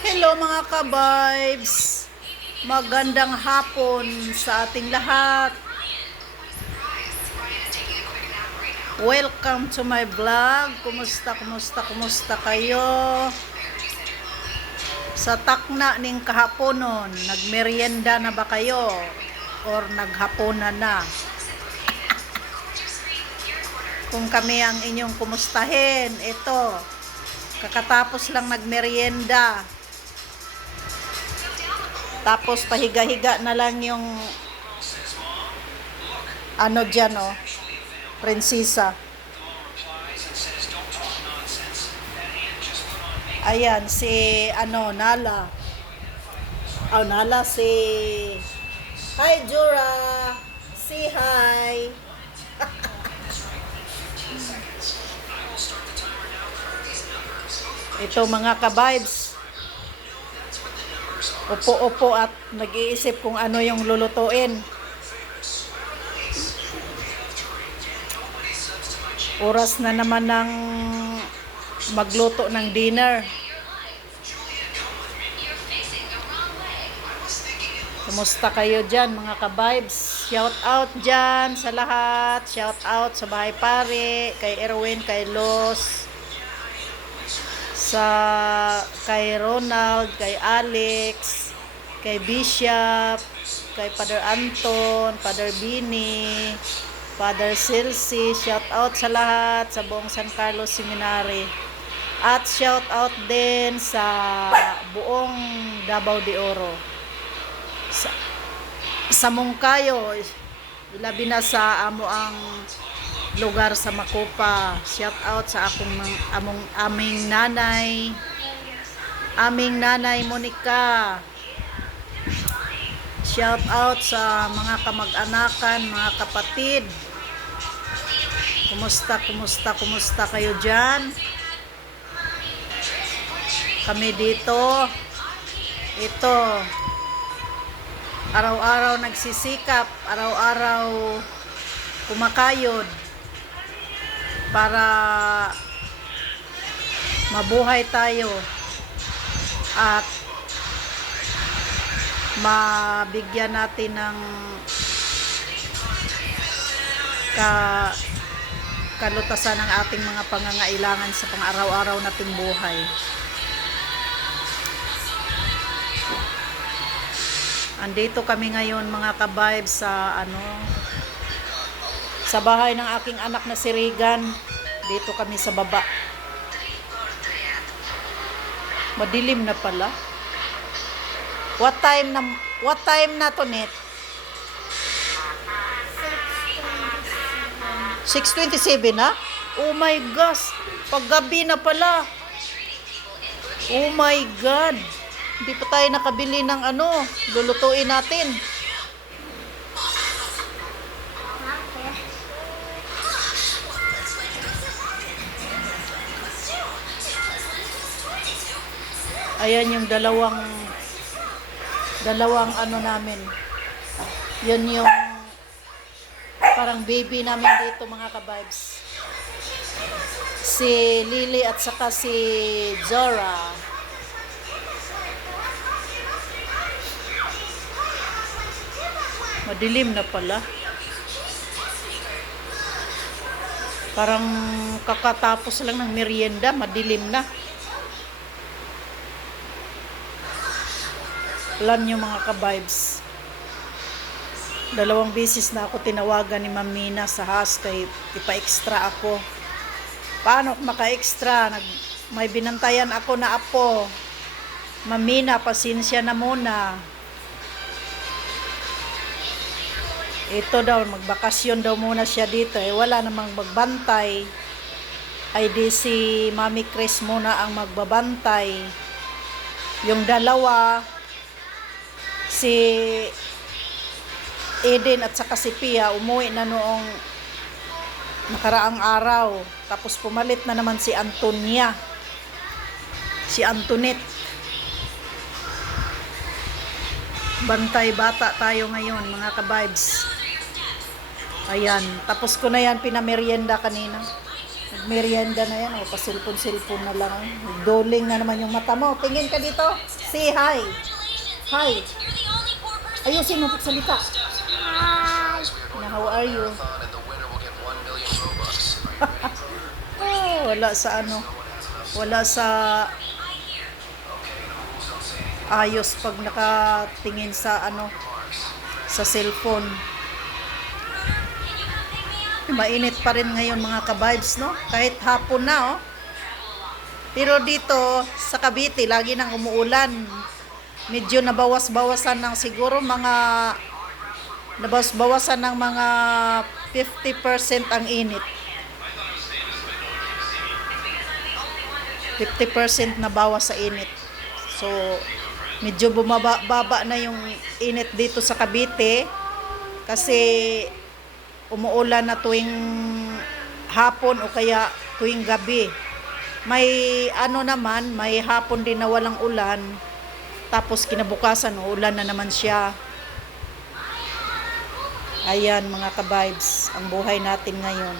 Hello mga ka-vibes! Magandang hapon sa ating lahat. Welcome to my vlog. Kumusta kayo? Sa takna ning kahaponon, nagmerienda na ba kayo? Or naghaponan na? Kung kami ang inyong kumustahin, ito, kakatapos lang nagmerienda. Tapos pahiga-higa na lang yung ano dyan, oh, prinsesa. Ayan, si Nala. Oh, Nala, si Hi Jura. Si hi. Ito mga ka-vibes. Upo-upo at nag-iisip kung ano yung lulutuin. Oras na naman ng magluto ng dinner. Kumusta kayo dyan mga ka-vibes? Shout out dyan sa lahat. Shout out sa Bahay Pare, kay Erwin, kay Los, kay Ronald, kay Alex, kay Bishop, kay Father Anton, Father Bini, Father Silsi. Shout out sa lahat sa buong San Carlos Seminary. At shout out din sa buong Davao de Oro. Sa Mungkayo, labi na sa ang lugar sa Macopa. Shout out sa aming nanay Monica. Shout out sa mga kamag-anakan, mga kapatid. Kumusta kayo dyan? Kami dito, ito, araw-araw nagsisikap, araw-araw kumakayod para mabuhay tayo at mabigyan natin ng kalutasan ng ating mga pangangailangan sa pang-araw-araw nating buhay. Andito kami ngayon mga ka-vibes sa bahay ng aking anak na si Regan. Dito kami sa baba. Madilim na pala. What time na to, Net? 6:27 na? Oh my gosh. Paggabi na pala. Oh my God. Hindi pa tayo nakabili ng lulutuin natin. Ayan yung dalawang namin. Yun yung parang baby namin dito mga ka-vibes. Si Lily at saka si Zora. Madilim na pala. Parang kakatapos lang ng merienda, madilim na. Alam nyo mga ka-vibes, 2 beses na ako tinawagan ni Ma'am Mina sa house kay ipa-extra ako. Paano maka-extra? May binantayan ako na apo. Ma'am Mina, pasensya na muna. Ito daw, magbakasyon daw muna siya dito. Wala namang magbantay. Ay di si Mami Chris muna ang magbabantay. Yung dalawa, si Eden at saka si Pia, umuwi na noong nakaraang araw. Tapos pumalit na naman si Antonia. Si Antoinette. Bantay bata tayo ngayon, mga ka-vibes. Ayan, tapos ko na yan pinamerienda kanina. Merienda na yan, pasilpon-silpon na lang. Doling na naman yung mata mo. Tingin ka dito. Say hi. Hi. Ayusin mo pagsalita. Hi. Na, how are you? Wala sa ano. Wala sa ayos pag nakatingin sa ano, sa cellphone. Mainit pa rin ngayon mga ka-vibes, no? Kahit hapon na, oh. Pero dito sa Cavite, lagi nang umuulan. Medyo nabawas-bawasan ng siguro mga nabawas-bawasan ng mga 50% ang init. 50% na bawas sa init. So, medyo bumaba na yung init dito sa Cavite kasi umuulan na tuwing hapon o kaya tuwing gabi. May ano naman, may hapon din na walang ulan. Tapos kinabukasan, uulan na naman siya. Ayan mga ka-vibes, ang buhay natin ngayon.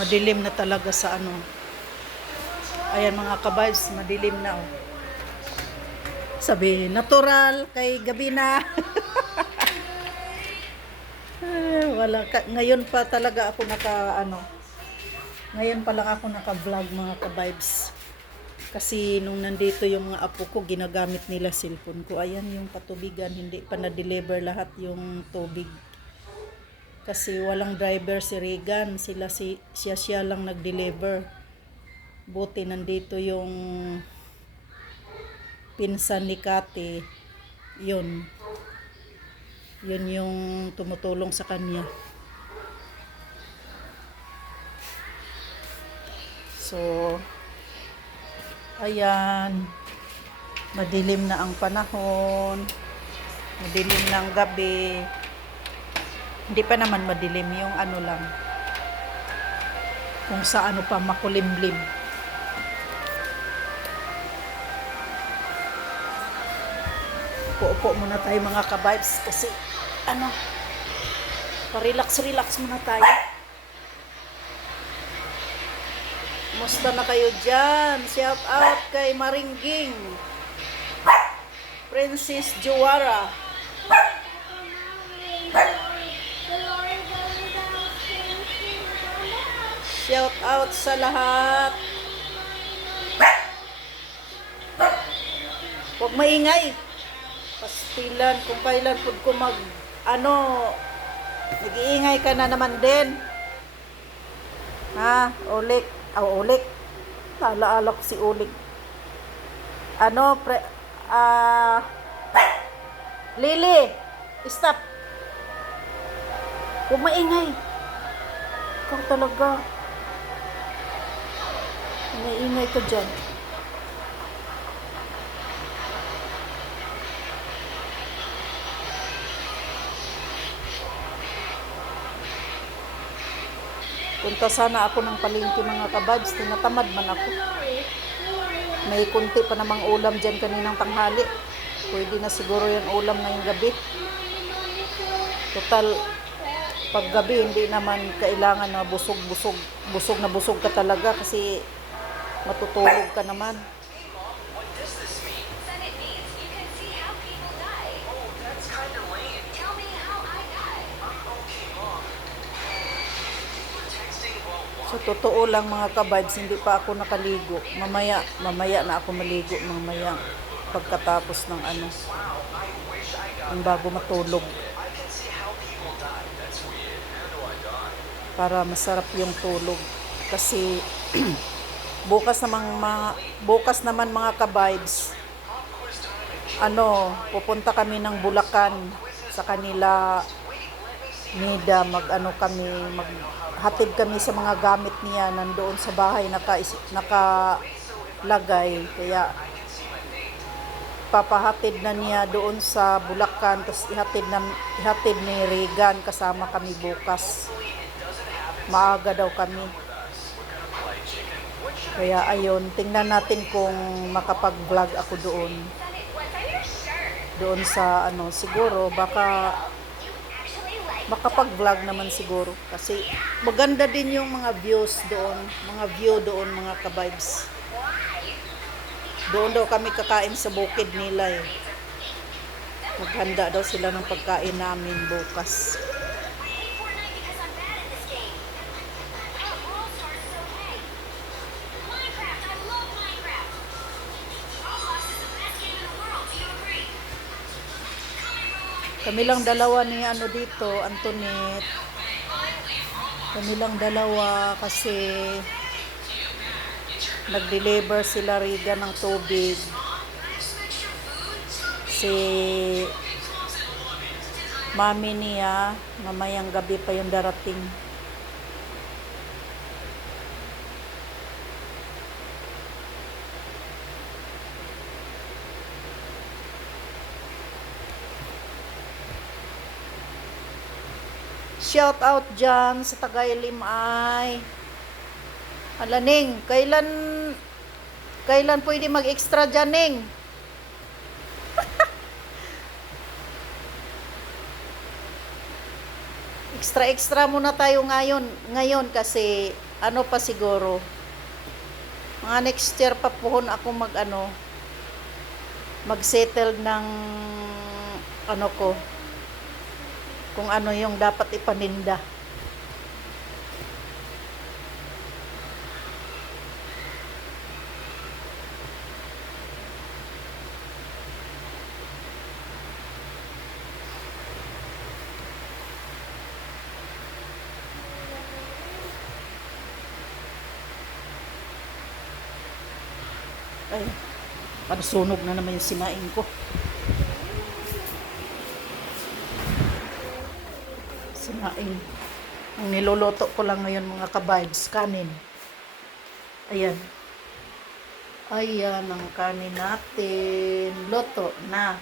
Madilim na talaga sa ano. Ayan mga ka-vibes, madilim na, oh. Sabi, natural, kay gabi na. Wala, ngayon pa talaga ako ngayon pa lang ako naka-vlog mga ka-vibes. Kasi nung nandito yung mga apo ko, ginagamit nila cellphone ko. Ayan yung patubigan, hindi pa na-deliver lahat yung tubig. Kasi walang driver si Regan, siya lang nag-deliver. Buti nandito yung pinsan ni Kate, yun yung tumutulong sa kanya. So, ayan, madilim na ang panahon, madilim na ang gabi. Hindi pa naman madilim, yung ano lang, kung sa ano pa makulimlim. Upo muna tayo mga ka-vibes kasi ano, pa-relax muna tayo. Musta na kayo dyan? Shout out kay Maringging, Princess Juwara. Shout out sa lahat. Huwag maingay. Pastilan kung kailan po ko nag-iingay ka na naman din. Ha, ulik. Ulik. Alaala ko si ulik. Lily, stop. Huwag maingay. Ikaw talaga. Maingay ka dyan. Punta sana ako ng palengke mga ka-vibes, tinatamad man ako. May kunti pa namang ulam dyan kaninang tanghali. Pwede na siguro yung ulam ngayong gabi. Total, pag gabi hindi naman kailangan na busog na busog ka talaga kasi matutulog ka naman. So, totoo lang mga ka-vibes, hindi pa ako nakaligo. Mamaya na ako maligo mamaya pagkatapos ng yung bago matulog. Para masarap yung tulog. Kasi bukas naman mga ka-vibes, pupunta kami ng Bulacan sa kanila Nida, maghatid kami sa mga gamit niya nandoon sa bahay nakalagay, kaya papahatid na niya doon sa Bulacan, tapos ihatid ni Regan kasama kami bukas. Maaga daw kami. Kaya ayun, tingnan natin kung makapag-vlog ako doon. doon sa ano, siguro baka makapag-vlog naman siguro kasi maganda din yung mga views doon, mga view doon mga ka-vibes. Doon daw kami kakain sa bukid nila eh. Maghanda daw sila ng pagkain namin bukas. Kami lang dalawa ni ano dito, Antoinette. Kami lang dalawa kasi nag-deliver sila Regan ng tubig. Si mami niya, mamayang gabi pa yung darating. Shout out dyan sa Tagaylim ay Alaning, kailan pwede mag-extra dyan, Ning? Extra muna tayo ngayon kasi ano pa siguro mga next year pa pohon ako mag-settle ng ano ko kung ano yung dapat ipaninda. Ay, sunog na naman yung sinaing ko. Sinaing. Ang niluluto ko lang ngayon mga ka-vibes, kanin. Ayan. Ayan ang kanin natin. Luto na.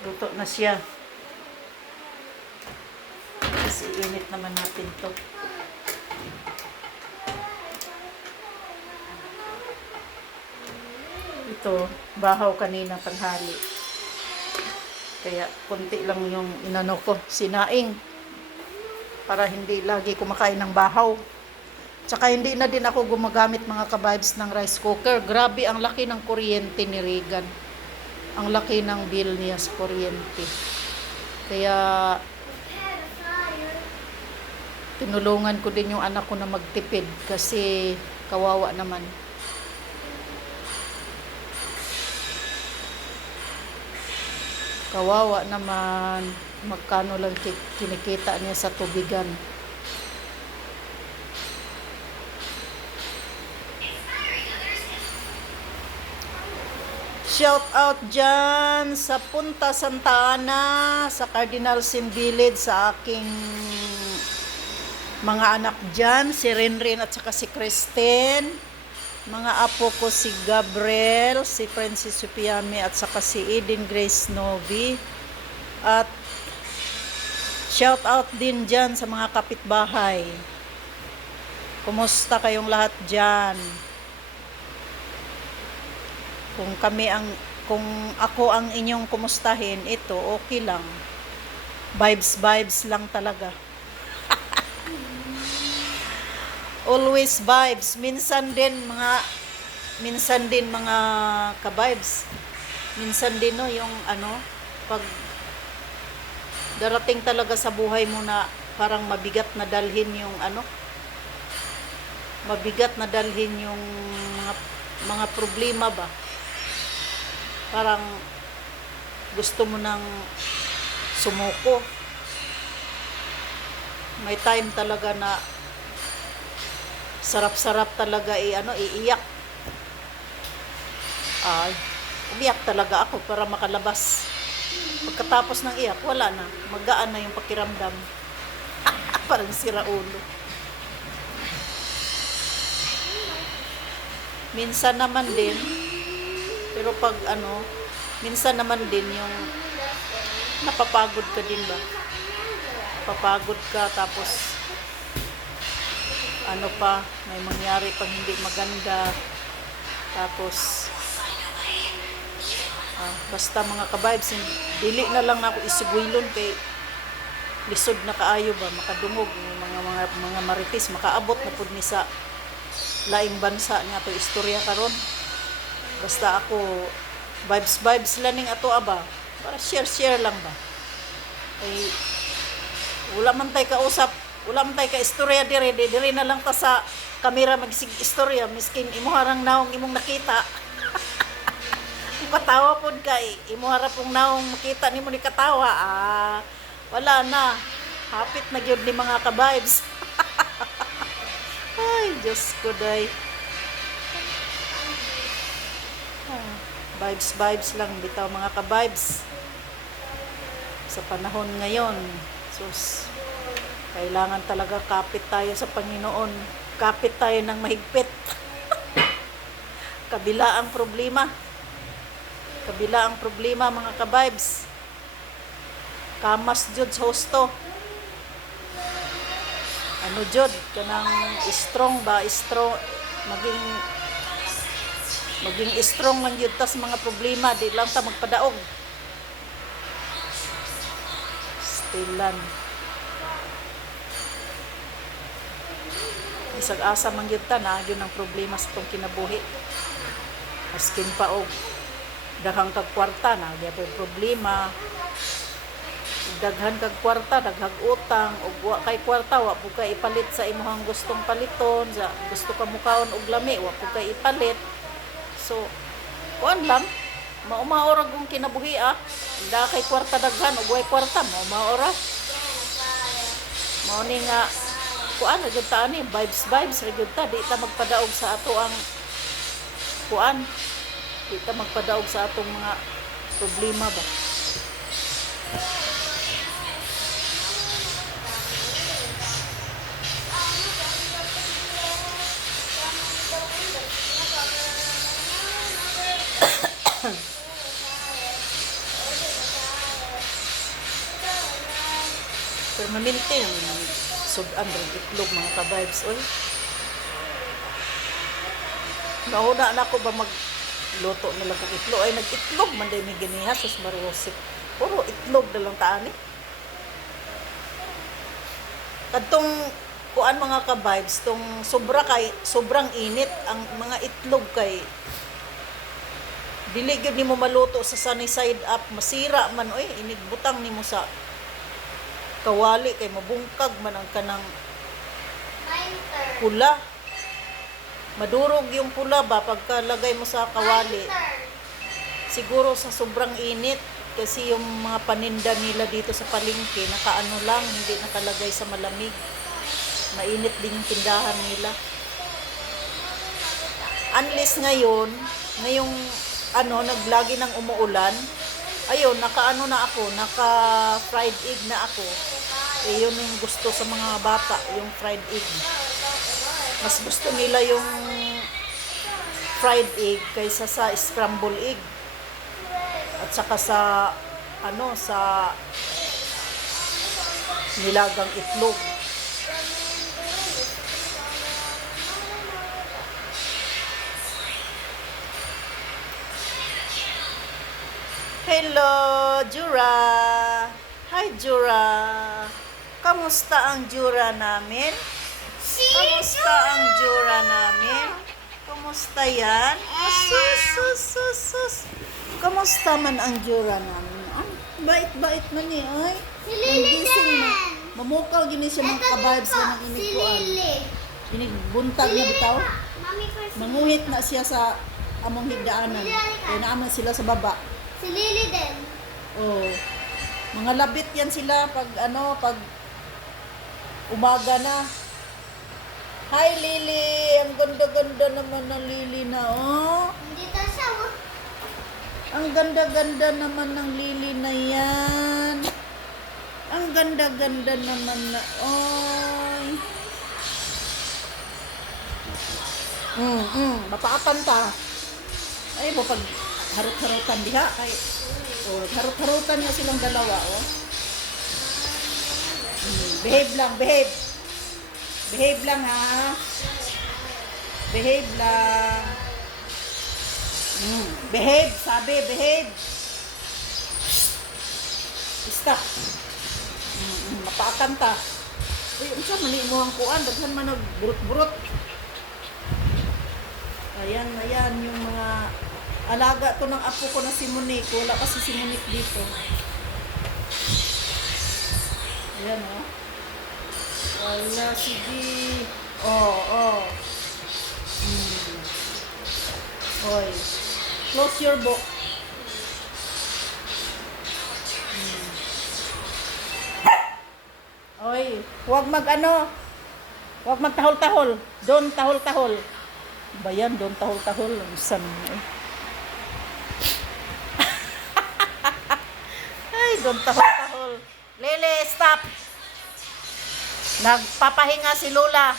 Luto na siya. Kasi init naman natin to. Ito, bahaw kanina tanghali. Kaya konti lang yung inano ko, sinaing. Para hindi lagi kumakain ng bahaw. Tsaka hindi na din ako gumagamit mga ka-vibes ng rice cooker. Grabe ang laki ng kuryente ni Regan. Ang laki ng bill niya sa kuryente. Kaya tinulungan ko din yung anak ko na magtipid kasi kawawa naman. Kawawa naman, magkano lang kinikita niya sa tubigan. Shout out dyan sa Punta Santa Ana, sa Cardinal Sim Village, sa aking mga anak dyan, si Renren at saka si Kristen. Mga apo ko si Gabriel, si Francis Supiame at saka si Eden Grace Novi. At shout out din dyan sa mga kapitbahay. Kumusta kayong lahat dyan? Kung ako ang inyong kumustahin, ito okay lang. Vibes lang talaga. Always vibes. Minsan din mga ka-vibes. Minsan din no yung pag darating talaga sa buhay mo na parang mabigat na dalhin yung mga problema ba. Parang gusto mo nang sumuko. May time talaga na sarap-sarap talaga iiyak. Umiyak talaga ako para makalabas. Pagkatapos ng iyak, wala na. Magaan na yung pakiramdam. Parang sira ulo. Minsan naman din, pero pag minsan naman din yung napapagod ka din ba? Papagod ka tapos may mangyari pang hindi maganda, tapos Basta mga ka-vibes, dili na lang na ako isigwilon kay lisod na kaayo ba makadungog yung mga marites makaabot na pud ni sa laing bansa nga to istorya karon. Basta ako vibes lang ning ato aba para share lang ba. Ay wala man tay kausap, wala man tay ka istorya dire na lang ta sa kamera magsig istorya miskin imo harang naong imong nakita. Patawa pod kay imo harap pong naong makita nimo ni katawa. Wala na. Hapit na gyud ni mga ka-vibes. Ay, Diyos ko day. Vibes lang bitaw mga ka-vibes. Sa panahon ngayon, sus, kailangan talaga kapit tayo sa Panginoon. Kapit tayo ng mahigpit. Kabila ang problema mga ka-vibes. Kamas jud sa husto. Ano jud kanang strong maging strong man jud tas mga problema di lang ta magpadaog. Stilan. Isag asa man jud ta na gyud ang problema sa tong kinabuhi. Askin pa og daghang kag kwarta na gyapon problema. Daghan kag kwarta, daghang utang ug wa kay kwarta wa pud kay ipalit sa imong gustong paliton, sa gusto ka mukaon og lami wa pud kay ipalit. So kuan lang maumaora kung kinabuhi da kay kwarta daghan ug way kwarta maumaora. Mao ni nga kuan ra gyud ta ani vibes ra gyud ta di ta magpadaog sa ato ang kuan. Di ta magpadaog sa atong mga problema ba. Permanente yung sudan rin itlog mga ka-vibes. Oy, nauna na ako ba magluto nila kong itlog. Ay, nag-itlog man din may ganiha. Sus Mariosip. Puro itlog na lang taani. Kadtong kuan mga ka-vibes, tong sobrang init ang mga itlog kay dili gyud nimo maluto sa sunny side up, masira man oy, inigbutang nimo sa kawali kay mabungkag man ang kanang pula. Madurog yung pula ba pagkalagay mo sa kawali. Siguro sa sobrang init kasi yung mga paninda nila dito sa palengke nakaano lang, hindi nakalagay sa malamig. Mainit din yung tindahan nila. Unless ngayong naglagi ng umuulan, ayun, naka fried egg na ako. Yun yung gusto sa mga bata, yung fried egg. Mas gusto nila yung fried egg kaysa sa scrambled egg. At saka sa nilagang itlog. Hello, Jura. Hi, Jura. Kamusta ang Jura namin? Kamusta ang Jura namin? Kamusta yan? Sus. Kamusta man ang Jura namin? Bait-bait man ni ay. Nagising na. Mamukaw gini siya mga ka-vibes na ng inikuan. Inibuntag na bitaw. Manguhit na siya sa among higdaanan. Kaya naaman sila sa baba. Si Lily din. Oh. Mga labit yan sila pag umaga na. Hi Lily, ang ganda-ganda naman ng Lily na Hindi ta siya, Ang ganda-ganda naman ng Lily na yan. Ang ganda-ganda naman na. Oy. Mapaatan ta. Ay mo pag harot-harotan diha kay harot-harotan niya silang dalawa behave lang ha, behave lang Behave, sabi, behave. Stop. Mapaakan ta. Uy, unsa man ni mo ang kuan, daghan man nagburot-burot. Ayan yung mga alaga to ng apo ko na si Monique. Wala kasi si Monique dito. Ayan, oh. Wala, sige. Oh. Oy. Close your book. Oy, huwag huwag magtahol-tahol. Don't tahol-tahol. Bayan, don't tahol-tahol. San, eh. Ay, don't tahol-tahol. Lele, stop. Nagpapahinga si Lola.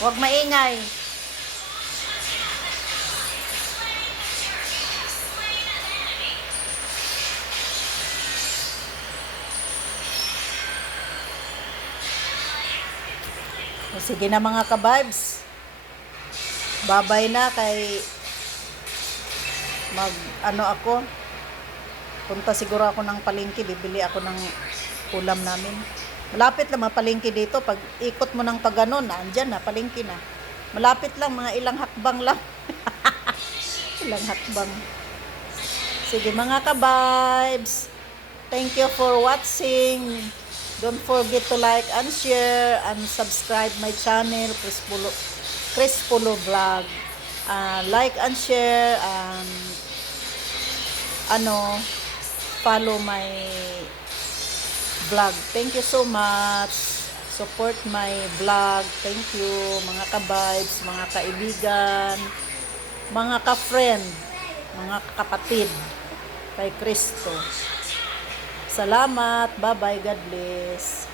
Huwag maingay. O, sige na mga ka-vibes. Babay na kay ako. Punta siguro ako ng palengke, bibili ako ng ulam namin. Malapit lang palengke dito. Pag ikot mo ng pagano, andyan na, palengke na. Malapit lang, mga ilang hakbang lang. Ilang hakbang. Sige mga ka-vibes. Thank you for watching. Don't forget to like and share and subscribe my channel, Chris Pulo Vlog. Like and share and follow my vlog. Thank you so much. Support my vlog. Thank you mga ka-vibes, mga kaibigan, mga ka-friend, mga kapatid kay Kristo. Salamat. Bye-bye. God bless.